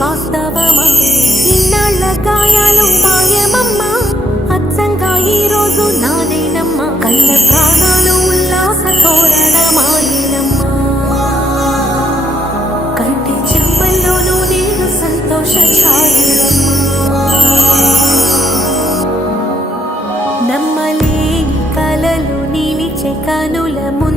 వాస్తవమా? ఇన్నాళ్ళ గాయాలు మాయమమ్మా. అచ్చంగా ఈ నాదేనమ్మా. కళ్ళ ప్రాణాలు ఉల్లాస తోరణమాయనమ్మా కంటి చెంబల్లోనూ నేను సంతోష ఛాయలమ్మా కలలు కనుల ముందు